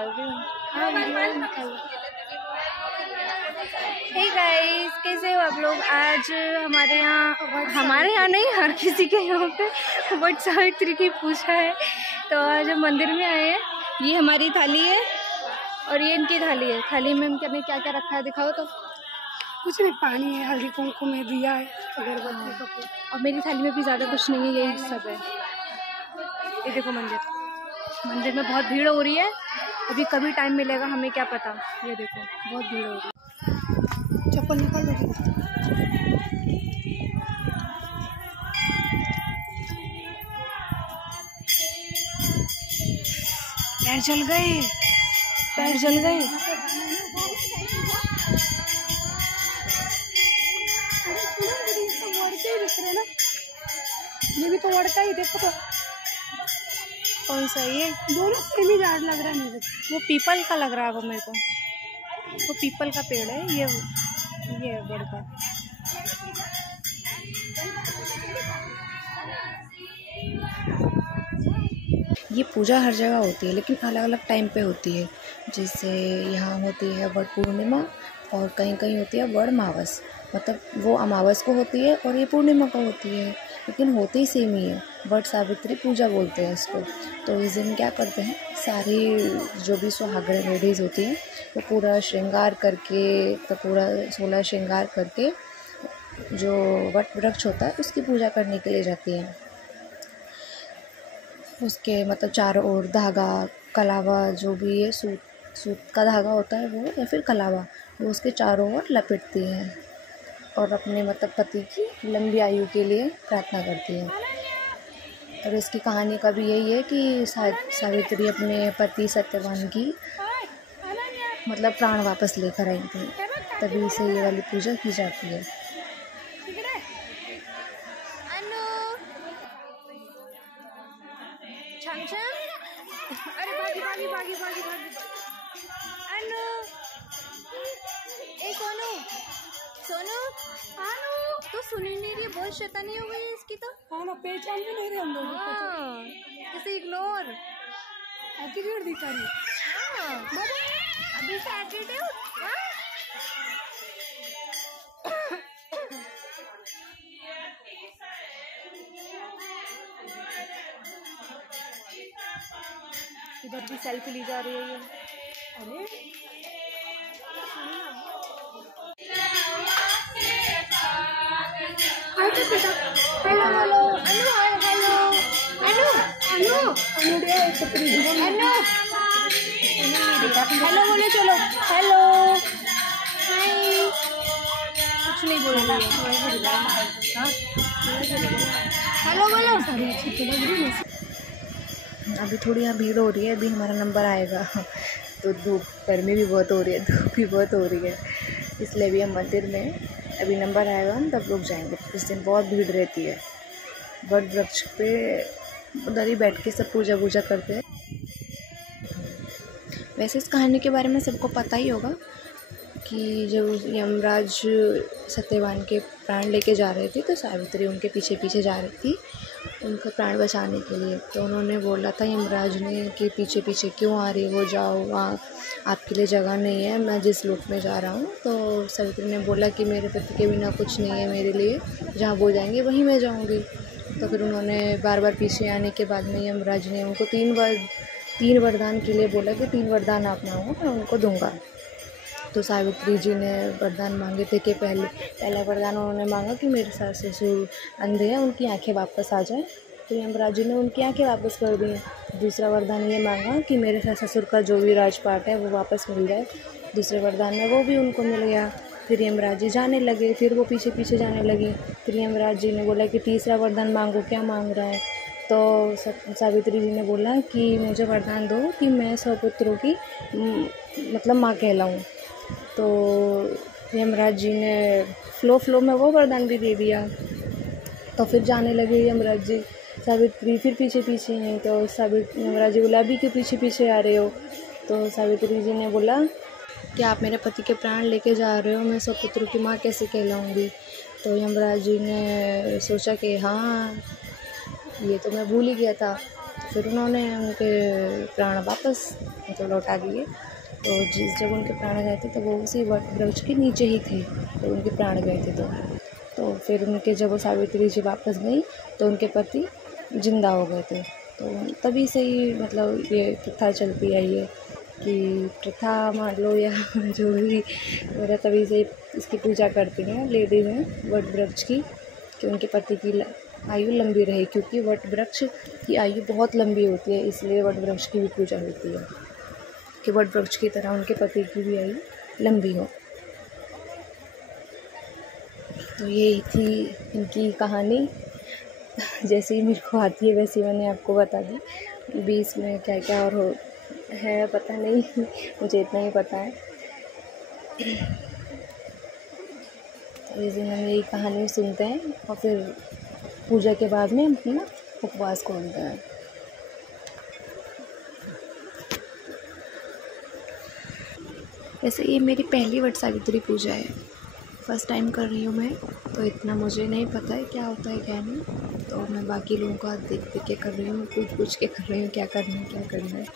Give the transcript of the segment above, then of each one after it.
निकाल रही हूँ। हाँ वीडियो निकाल। हे गाइस, कैसे हो आप लोग? आज हमारे यहाँ नहीं, हर किसी के यहाँ पे वट सावित्री की पूजा है। तो आज हम मंदिर में आए हैं। ये हमारी थाली है और ये इनकी थाली है। थाली में हमने क्या क्या रखा है दिखाओ तो। कुछ नहीं, पानी है, हल्दी कुमकुम है, दिया है, अगरबत्ती का फूल। और मेरी थाली में भी ज़्यादा कुछ नहीं है, यही सब है। ये देखो मंदिर में बहुत भीड़ हो रही है। अभी कभी टाइम मिलेगा हमें क्या पता। ये देखो बहुत भीड़ हो रही है। चप्पल निकाल दो। पैर जल गए, पैर जल गए। ये भी तो वड़का ही, देखो तो। कौन सा ये? दोनों सेम ही झाड़ लग रहा है मुझे। वो पीपल का लग रहा है वो मेरे को। वो पीपल का पेड़ है ये बड़ का। ये पूजा हर जगह होती है लेकिन अलग अलग टाइम पे होती है। जैसे यहाँ होती है वट पूर्णिमा और कहीं कहीं होती है वट अमावस। मतलब वो अमावस को होती है और ये पूर्णिमा को होती है, लेकिन होते ही सेम ही है। वट सावित्री पूजा बोलते हैं इसको। तो इस दिन क्या करते हैं, सारी जो भी सुहागन लेडीज़ होती हैं वो पूरा श्रृंगार करके, तो पूरा 16 श्रृंगार करके जो वट वृक्ष होता है उसकी पूजा करने के लिए जाती हैं। उसके मतलब चारों ओर धागा, कलावा, जो भी है सूत का धागा होता है वो, या फिर कलावा, वो उसके चारों ओर लपेटती हैं और अपने मतलब पति की लंबी आयु के लिए प्रार्थना करती है। और इसकी कहानी का भी यही है कि सावित्री अपने पति सत्यवान की मतलब प्राण वापस लेकर आई थी, तभी से ये वाली पूजा की जाती है। अरे भागी भागी भागी भागी भागी। अनु, ए सोनू तो सुन ही नहीं रही, बहुत शैतानी हो गई है इसकी तो। हाँ ना, पहचान भी नहीं रहे हम लोग। हाँ, जैसे इग्नोर एटीट्यूड दिखा रही। हाँ अभी से एटीट्यूड। इधर भी सेल्फी ली जा रही है ये। अरे हेलो हेलो अनु, हाय हेलो अनु अनु अनु हेलो बोलो, चलो हेलो हाय। कुछ नहीं बोल रही है। हेलो बोलो। अभी थोड़ी यहाँ भीड़ हो रही है, अभी हमारा नंबर आएगा तो धूप, गर्मी भी बहुत हो रही है, धूप भी बहुत हो रही है, इसलिए अभी हम मंदिर में, अभी नंबर आएगा हम तब लोग जाएंगे। इस दिन बहुत भीड़ रहती है। वट वृक्ष पे उधर ही बैठ के सब पूजा वूजा करते हैं। वैसे इस कहानी के बारे में सबको पता ही होगा कि जब यमराज सत्यवान के प्राण लेके जा रहे थे तो सावित्री उनके पीछे पीछे जा रही थी उनका प्राण बचाने के लिए। तो उन्होंने बोला था यमराज ने कि पीछे पीछे क्यों आ रही हो, जाओ, वहाँ आपके लिए जगह नहीं है, मैं जिस लोक में जा रहा हूँ। तो सावित्री ने बोला कि मेरे पति के बिना कुछ नहीं है मेरे लिए, जहाँ वो जाएंगे वहीं मैं जाऊँगी। तो फिर उन्होंने बार बार पीछे आने के बाद में यमराज ने उनको 3 वरदान के लिए बोला कि 3 वरदान आप मांगो, मैं उनको दूँगा। तो सावित्री जी ने वरदान मांगे थे कि पहला वरदान उन्होंने मांगा कि मेरे सास ससुर अंधे हैं, उनकी आंखें वापस आ जाएं। तो यमराज जी ने उनकी आंखें वापस कर दी। दूसरा वरदान ये मांगा कि मेरे सास ससुर का जो भी राजपाट है वो वापस मिल जाए। दूसरे वरदान में वो भी उनको मिल गया। फिर यमराज जी जाने लगे, फिर वो पीछे पीछे जाने लगी। फिर यमराज जी ने बोला कि तीसरा वरदान मांगो, क्या मांग रहा है? तो सावित्री जी ने बोला कि मुझे वरदान दो कि मैं 100 पुत्रों की मतलब माँ कहलाऊँ। तो यमराज जी ने फ्लो में वो वरदान भी दे दिया। तो फिर जाने लगे यमराज जी, सावित्री फिर पीछे पीछे हैं। तो यमराज जी बोला अभी क्यों पीछे पीछे आ रहे हो? तो सावित्री जी ने बोला कि आप मेरे पति के प्राण लेके जा रहे हो, मैं 100 पुत्रों की माँ कैसे कहलाऊँगी? तो यमराज जी ने सोचा कि हाँ ये तो मैं भूल ही गया था। फिर उन्होंने उनके प्राण वापस मतलब लौटा दिए। तो जब उनके प्राण गए थे तो वो उसी वट वृक्ष के नीचे ही थे, तो उनके प्राण गए थे। तो फिर उनके जब वो सावित्री जी वापस गई तो उनके पति जिंदा हो गए थे। तो तभी से ही मतलब ये प्रथा चलती आई है कि प्रथा मान लो या जो भी मेरा, तभी से इसकी पूजा करती हैं लेडीज़ हैं वट वृक्ष की, कि उनके पति की आयु लंबी रहे, क्योंकि वट वृक्ष की आयु बहुत लंबी होती है, इसलिए वट वृक्ष की भी पूजा होती है कि वट वृक्ष की तरह उनके पति की भी आयु लंबी हो। तो ये थी इनकी कहानी, जैसे ही मेरे को आती है वैसे मैंने आपको बता दी। बीच में क्या क्या और है पता नहीं, मुझे इतना ही पता है। तो इस दिन हम यही कहानी सुनते हैं और फिर पूजा के बाद में हम अपना उपवास खोलते हैं। वैसे ये मेरी पहली वट सावित्री पूजा है, फर्स्ट टाइम कर रही हूँ मैं, तो इतना मुझे नहीं पता है क्या होता है क्या नहीं। तो मैं बाकी लोगों का देख देख के कर रही हूँ, पूछ के कर रही हूँ क्या करना है क्या करना है।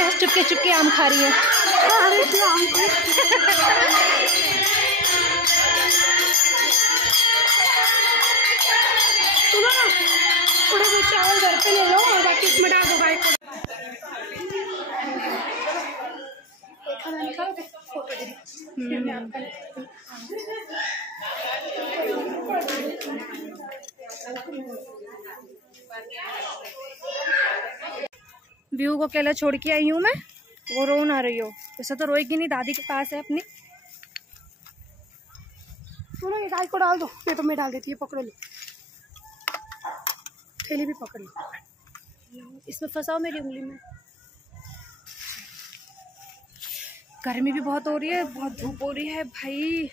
कैसे चुपके चुपके आम खा रही है। थोड़े बहुत चावल घर पे ले लो और बाकी इसमें डाल दो बाइक को। खाना निकाल के फोटो दे व्यू को अकेला छोड़ के आई हूँ मैं, वो रो ना रही हो। वैसे तो रोएगी नहीं, दादी के पास है अपनी। सुनो ये गाय को डाल दो, नहीं तो मैं डाल देती है। पकड़ो लो, थैली भी पकड़ लो, इसमें फंसाओ मेरी उंगली में। गर्मी भी बहुत हो रही है, बहुत धूप हो रही है भाई।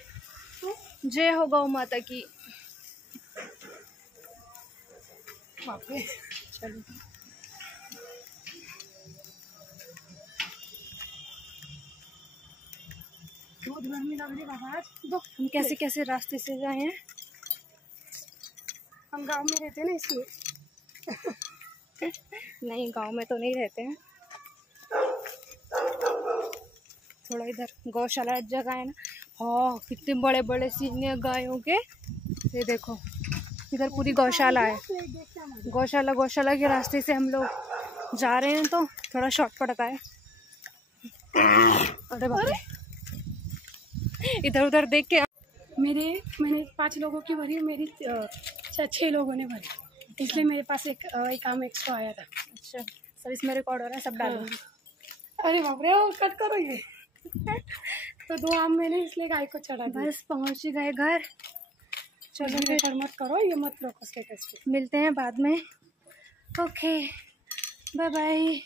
जय हो गौ माता की। चलो बहुत गर्मी लग रही है बाबा। दो, हम कैसे कैसे रास्ते से जाए हैं। हम गांव में रहते हैं ना इसलिए। नहीं, गांव में तो नहीं रहते हैं। थोड़ा इधर गौशाला जगह है ना। हाँ, कितने बड़े बड़े सीने गायों के। ये देखो, इधर पूरी गौशाला है। गौशाला के रास्ते से हम लोग जा रहे हैं तो थोड़ा शॉर्ट पड़ता है। अरे बाप रे, इधर उधर देख के। मैंने 5 लोगों की भरी, मेरी 6 लोगों ने भरी, इसलिए मेरे पास एक आम एक्स्ट्रा आया था। अच्छा, सब इसमें रिकॉर्ड हो रहा है, सब डालूंगी। अरे बाप रे, वो कट करो ये। तो 2 आम मैंने इसलिए गाय को चढ़ा दिया। बस पहुंच गए घर। चलो फिर मत करो, ये मत रखो स्टेटस पे। मिलते हैं बाद में। Okay, bye bye.